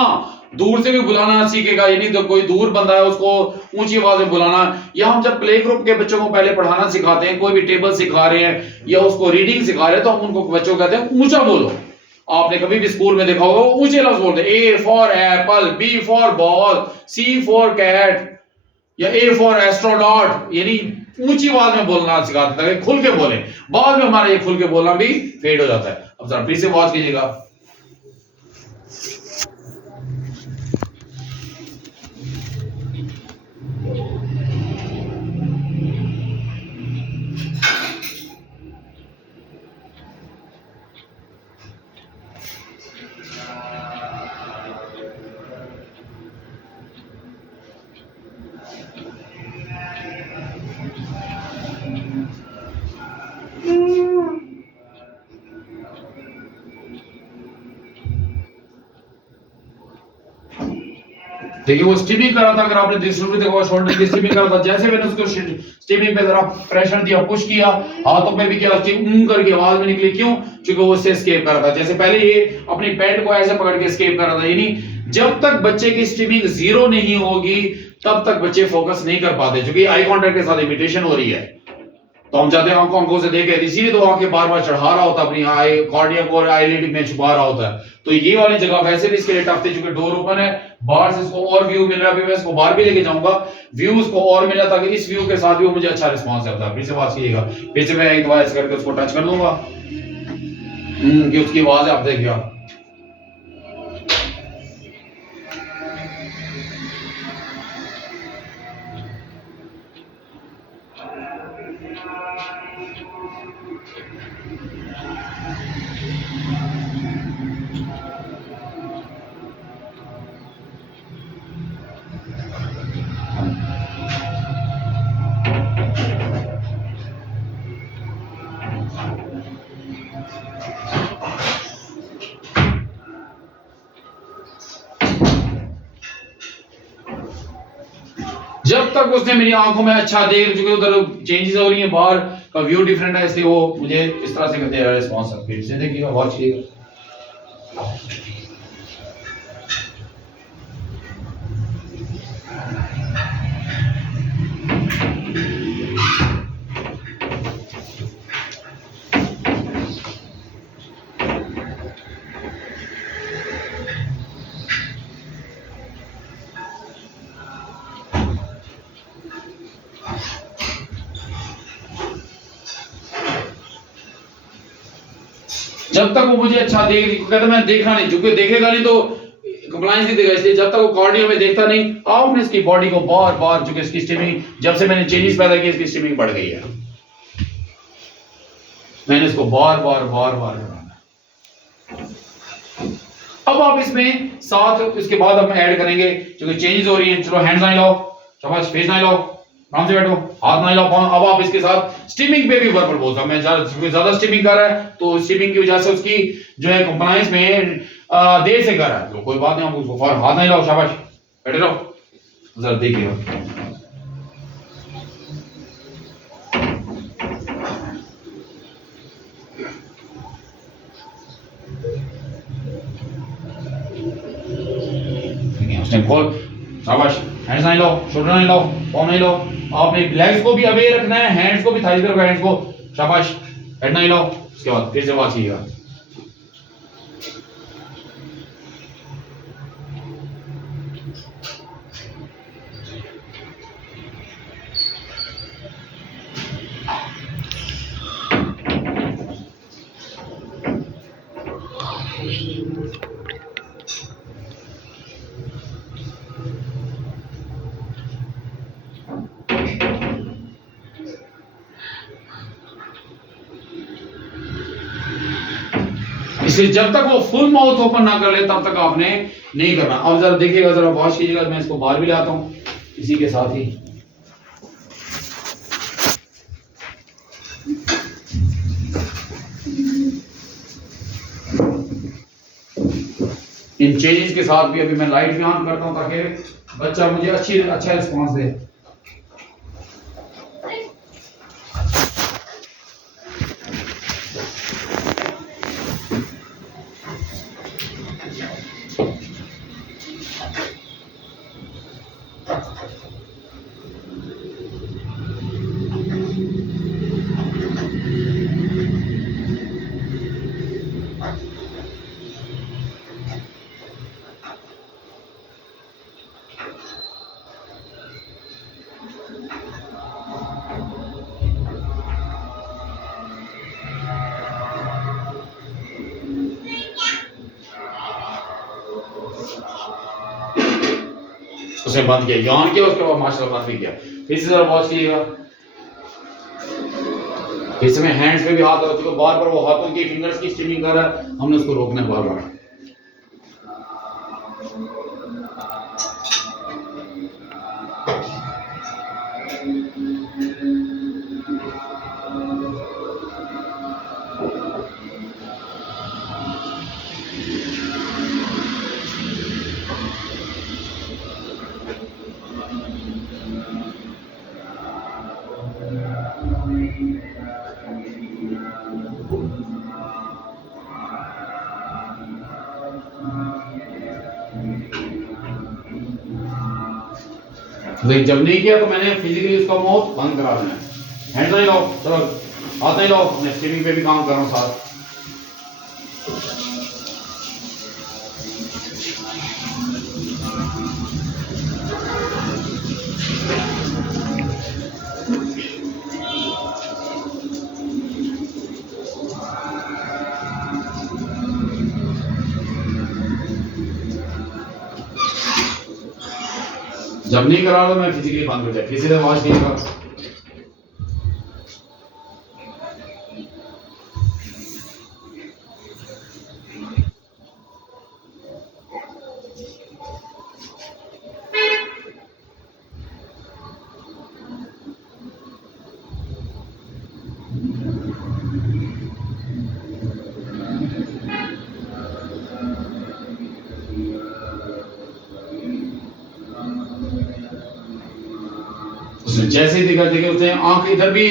दूर से भी बुलाना सीखेगा। यानी तो कोई दूर बंदा है उसको ऊंची आवाज में बुलाना। या हम जब प्ले ग्रुप के बच्चों को पहले पढ़ाना सिखाते हैं, कोई भी टेबल सिखा रहे हैं या उसको रीडिंग सिखा रहे हैं, तो हम उनको बच्चों को कहते हैं ऊंचा बोलो। आपने कभी भी स्कूल में देखा होगा ऊंचे लफ्ज बोलते हैं, A for apple, B for ball, C for cat या ए फॉर एस्ट्रोनॉट, यानी ऊंची आवाज में बोलना सिखाते हैं, खुल के बोले। बाद में हमारा ये खुल के बोलना भी फेड हो जाता है। अब जरा फिर से वॉच कीजिएगा, देखिए वो स्टीमिंग कर रहा था, अगर आपने दृश्य में देखा शोल्डर की स्टीमिंग कर रहा था, जैसे मैंने उसको स्टीमिंग पे जरा प्रेशर दिया, पुश किया, हाथों पे भी किया, स्टीम करके आवाज में निकली, क्यों? क्योंकि वो उससे एस्केप कर रहा था। जैसे पहले ये अपनी पैंट को ऐसे पकड़ के एस्केप कर रहा था, यानी जब तक बच्चे की स्टीमिंग जीरो नहीं होगी तब तक बच्चे फोकस नहीं कर पाते, क्योंकि आई कांटेक्ट के साथ इमिटेशन हो रही है। तो हम चाहते हैं आंखों से देखे, इसीलिए तो आंखें बार बार चढ़ा रहा होता, अपनी आई कार्डियक और आईलिड में छुपा रहा होता है। तो ये वाली जगह वैसे भी इसके लिए टफ थी, क्योंकि डोर ओपन है, बाहर से इसको और व्यू मिल रहा है। मैं इसको बाहर भी लेके जाऊंगा, व्यू उसको और मिला, ताकि इस व्यू के साथ भी मुझे अच्छा रिस्पॉन्स आता है। फिर से बात कीजिएगा, फिर से मैं एक बार ऐसे करके उसको टच कर लूंगा कि उसकी आवाज आप देखिए। जब तक उसने मेरी आंखों में अच्छा देख, चुके उधर चेंजेस हो रही है, बाहर का व्यू डिफरेंट है, इसलिए वो मुझे इस तरह से दे रहा है रिस्पॉन्स। फिर से देखिएगा, वॉच कीजिएगा। जब तक वो मुझे अच्छा देख, कहता मैं देखना नहीं, क्योंकि देखेगा नहीं तो कंप्लायंस नहीं देगा, इसलिए जब तक वो कार्डियो में देखता नहीं, आपने इसकी बॉडी को बार बार, चूंकि इसकी स्टीमिंग, जब से मैंने चेंजेस पैदा किए इसकी स्टीमिंग बढ़ गई है, मैंने इसको बार बार बार बार कराना। अब आप इसमें साथ, इसके बाद हम ऐड करेंगे, क्योंकि चेंजेस हो रही है। चलो हैंड्स ना लाओ, शाबाश, फेस ना लाओ, आराम से बैठो, हाथ ना लाओ। अब आप इसके साथ स्टीमिंग पे भी वर्बल बोल सकते हैं। ज्यादा स्टीमिंग कर रहा है तो स्टीमिंग की वजह से उसकी जो है कंप्लायंस में देर से कर रहा है, तो कोई बात नहीं, आप उसको फौरन हाथ नहीं लाओ, शाबाश, बैठे रहो, जरा देखिए। उसने खोल, शाबाश, हैंड्स नहीं लो, शोल्डर नहीं लो, पाँव नहीं लो। आपने लेग्स को भी अवेयर रखना है, हैंड्स को भी, थाइज पे रखो हैंड्स को, शाबाश, हेड नहीं लो। उसके बाद फिर से बात कीजिएगा। इसलिए जब तक वो फुल माउथ ओपन ना कर ले तब तक आपने नहीं करना। अब जरा देखिएगा, जरा वॉच कीजिएगा, मैं इसको बाहर भी लाता हूं इसी के साथ ही। इन चेंजेस के साथ भी अभी मैं लाइट भी ऑन करता हूं, ताकि बच्चा मुझे अच्छा रिस्पॉन्स दे। उसने बंद किया, यौन किया, उसके बाद माशाल्लाह बंद भी किया। फिर से जरा वॉच कीजिएगा। इस समय हैंड्स पे भी हाथ रख चुके, बार बार वो हाथों की फिंगर्स की स्टीमिंग कर रहा है, हमने उसको रोकना है बार बार। लेकिन जब नहीं किया तो मैंने फिजिकली उसका माउथ बंद करा देना है। हैंड नहीं लो, चलो हाथ नहीं लो, मैं स्ट्रीमिंग पे भी काम कर रहा हूँ साथ। जब नहीं करा तो मैं फिजिकली बंद कर दिया, किसी से वॉच नहीं कर। उसने जैसे ही दिखा देखे उसने आंख इधर भी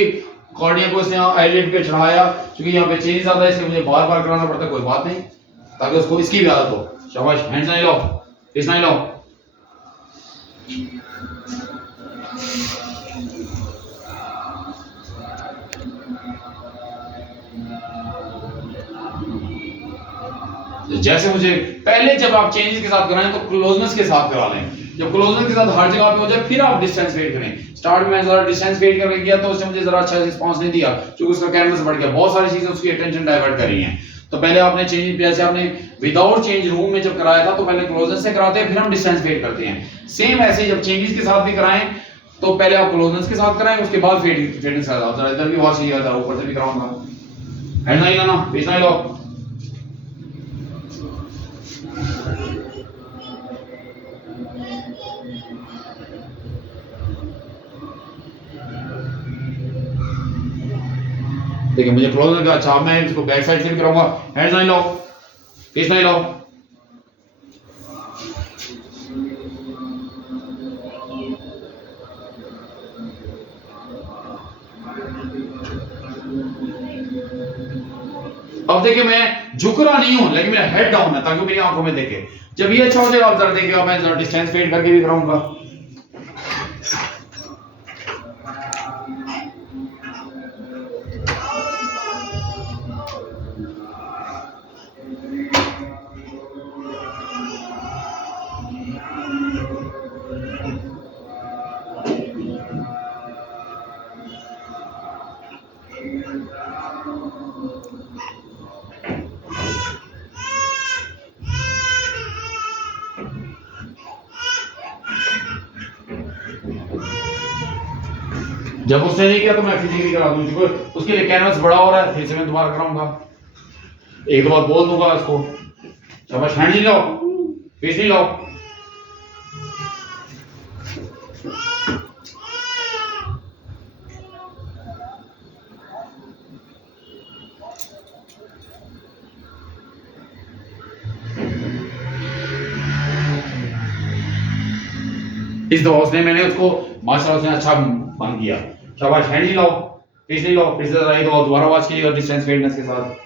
कॉर्निया को उसने आईलिड पे चढ़ाया, क्योंकि यहाँ पे चेंज ज्यादा है इसलिए मुझे बार बार कराना पड़ता है, कोई बात नहीं, ताकि उसको इसकी भी आदत हो। शाबाश, हैंड्स नहीं लो, फेस नहीं लो। जैसे मुझे पहले जब आप चेंजेस के साथ कराएं तो क्लोजनेस के साथ करा लें। जब क्लोजनेस के साथ हर जगह पे हो जाए फिर आप डिस्टेंस वेट करें। स्टार्ट में जरा डिस्टेंस वेट करके किया तो उसने मुझे जरा अच्छा रिस्पांस नहीं दिया, क्योंकि उसका कैनवस बढ़ गया, बहुत सारी चीजें उसकी अटेंशन डाइवर्ट कर रही हैं। तो पहले आपने चेंज, जैसे आपने विदाउट चेंज रूम में जब कराया था तो पहले क्लोजनेस से कराते हैं, फिर हम डिस्टेंस वेट करते हैं। सेम ऐसे जब चेंजेस के साथ भी कराएं तो पहले आप क्लोजनेस के साथ कराएं, उसके बाद फेडिंग के साथ। जरा इधर भी वॉच किया था, ऊपर से भी कराऊंगा। हैंड नहीं लाना, फेस नहीं लो। देखिए मुझे क्लोजर का अच्छा, मैं इसको बैक साइड से भी कराऊंगा। हैंड्स नहीं लो, फेस नहीं लो। अब देखिए मैं झुक रहा नहीं हूं, लेकिन मेरा हेड डाउन है ताकि मेरी आंखों में देखे। जब ये अच्छा हो जाएगा आप जरा देखिएगा, मैं जरा डिस्टेंस फेड करके भी कराऊंगा। जब उसने नहीं किया तो मैं फिजिकली करा दूंगा, उसके लिए कैनवस बड़ा हो रहा है, फिर से मैं दोबारा कराऊंगा, एक दो बार बोल दूंगा उसको। शाबाश, हैंड नहीं लो, फेस नहीं लो। इस दोस्त ने मैंने उसको माशाल्लाह से अच्छा बंद किया। शाबाश, हैंड नहीं लाओ, फेस नहीं लाओ, फिर से जरा दो दोबारा वॉच कीजिएगा डिस्टेंस फेडनेस के साथ।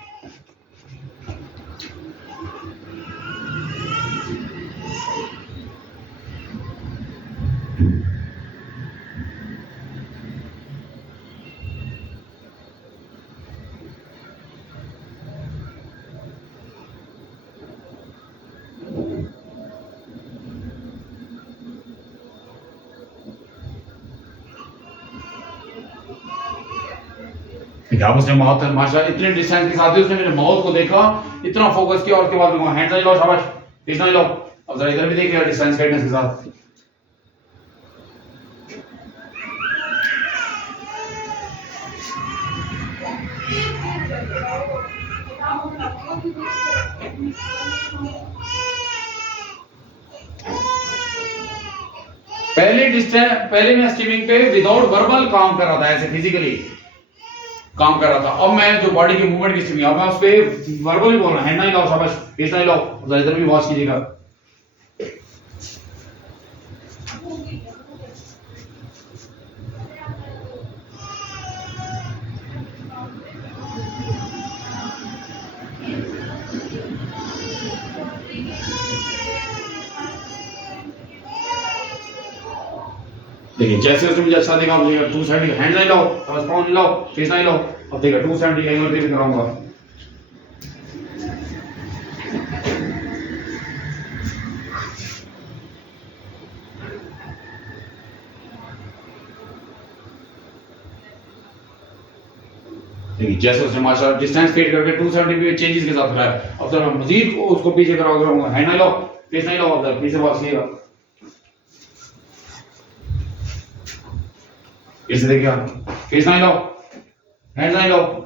आप उसने माउथ माशाल्लाह इतने डिस्टेंस के साथ ही उसने मेरे माउथ को देखा, इतना फोकस किया और उसके बाद हैंड नहीं लो, शाबाश, फेस नहीं लो। अब जरा इधर भी देखिएगा डिस्टेंस फेडनेस के साथ। पहले मैं स्ट्रीमिंग पे विदाउट वर्बल काम कर रहा था, ऐसे फिजिकली काम कर रहा था। अब मैं जो बॉडी की मूवमेंट की स्ट्रीमिंग, अब मैं उस पे वर्बली बोल रहा हूं, हैंड नहीं लाओ, शाबाश, फेस नहीं लाओ। इधर भी वॉच कीजिएगा। देखिए जैसे उसने मुझे अच्छा देखा, मुझे 270 हैंड नहीं लाओ, बस पाँव नहीं लाओ, फेस नहीं लाओ। अब देखिए 270 एंगल भी कराऊंगा। देखिए जैसे उसने माशाल्लाह डिस्टेंस फेड करके 270 भी चेंजेस के साथ कराया। अब सर मैं मजीद उसको पीछे कराऊंगा, हैंड नहीं लाओ, फेस नहीं लाओ, अब पीछे वापस लिएगा। फिर से देखिए आप, फेस नहीं लाओ, हैंड नहीं लाओ।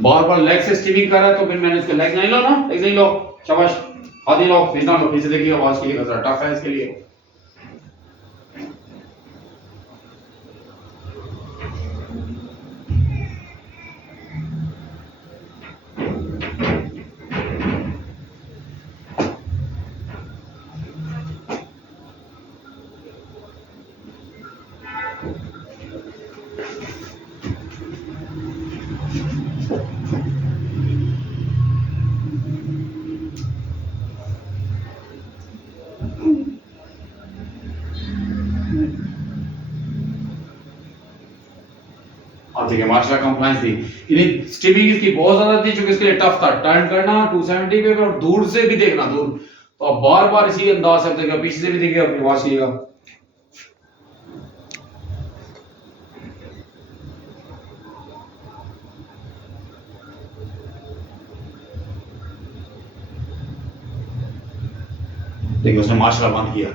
बार बार लेग से स्टीमिंग कर रहा है तो फिर मैंने इसको लेग नहीं लो ना, लेग नहीं लो, शाबाश, हाथ नहीं लो, फिर ना लो, फिर से देखिए आवाज के लिए जरा टफ है इसके लिए। अब देखिए माशाल्लाह कंप्लायंस थी, यानी स्टीमिंग इसकी बहुत ज्यादा थी क्योंकि इसके लिए टफ था, टर्न करना 270 पे और दूर से भी देखना, दूर। तो अब बार बार इसी अंदाज से देखिएगा, पीछे से भी देखिएगा, अपनी आवाज लीजिएगा। देखिए उसने माशाल्लाह बंद किया।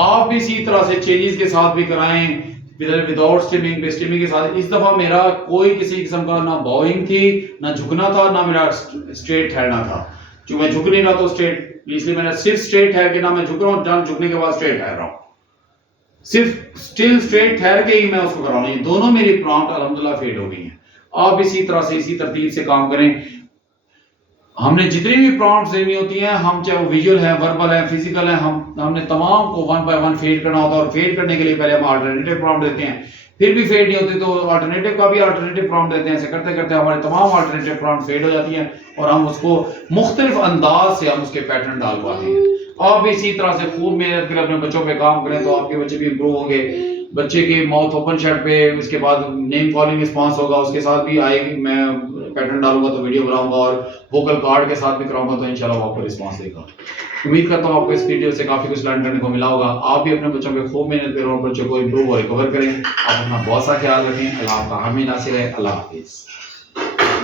आप भी इसी तरह से चेंजेस के साथ भी कराएं, विदाउट स्टीमिंग, स्टीमिंग के साथ। इस दफा मेरा कोई किसी किस्म का ना बॉइंग थी, ना झुकना था, ना मेरा स्ट्रेट ठहरना था। जो मैं झुक नहीं रहा तो स्ट्रेट, इसलिए मैंने सिर्फ स्ट्रेट ठहर के, ना मैं झुक रहा हूँ, ना झुकने के बाद स्ट्रेट ठहर रहा हूँ, सिर्फ स्टिल स्ट्रेट ठहर के ही मैं उसको कर रहा हूँ। दोनों मेरी प्रॉम्प्ट अल्हम्दुलिल्लाह फेड हो गई हैं। आप इसी तरह से इसी तरतीब से काम करें। हमने जितनी भी प्रॉम्प्ट्स देनी होती हैं, हम चाहे वो विजुअल है, वर्बल है, फिजिकल है, हमने तमाम को 1 बाय 1 फेड करना होता है। और फेड करने के लिए पहले हम अल्टरनेटिव प्रॉम्प्ट देते हैं, फिर भी फेड नहीं होती तो अल्टरनेटिव का भी अल्टरनेटिव प्रॉम्प्ट देते हैं। ऐसे करते करते हमारे तमाम अल्टरनेटिव प्रॉम्प्ट फेड हो जाती हैं और हम उसको मुख्तलिफ अंदाज से हम उसके पैटर्न डाल पाते हैं। आप भी इसी तरह से खूब मेहनत करें, अपने बच्चों पे काम करें तो आपके बच्चे भी इंप्रूव होंगे। बच्चे के माउथ ओपन शट पे उसके बाद नेम कॉलिंग रिस्पांस होगा, उसके साथ भी आएगी। मैं पैटर्न डालूंगा तो वीडियो बनाऊंगा और वोकल कार्ड के साथ भी कराऊंगा तो इंशाल्लाह वो आपको रिस्पांस देगा। उम्मीद करता हूँ आपको इस वीडियो से काफी कुछ लर्न करने को मिला होगा। आप भी अपने बच्चों पे खूब मेहनत करें और बच्चों को इंप्रूव और रिकवर करें। आप अपना बहुत सा ख्याल रखें। अल्लाह आपका हामी नासिर है। अल्लाह हाफिज।